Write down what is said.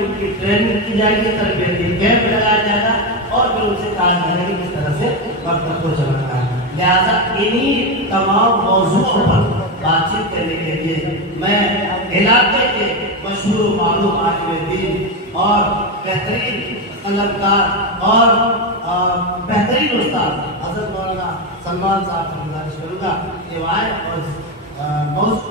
उनकी ट्रेनिंग की जाएगी, तरबियती कैंप लगाया जाएगा और फिर उनसे कहा जाएगा कि किस तरह से मकतब को चलाना है। लिहाजा इन्हीं तमाम मौजूदों पर बातचीत करने के लिए मैं इलाके के मशहूर मालूम आलिम दीन और बेहतरीन कलमकार और बेहतरीन उस्ताद हज़रत मौलाना सलमान साहब से गुजारिश करूँगा कि वो आए और मौजूद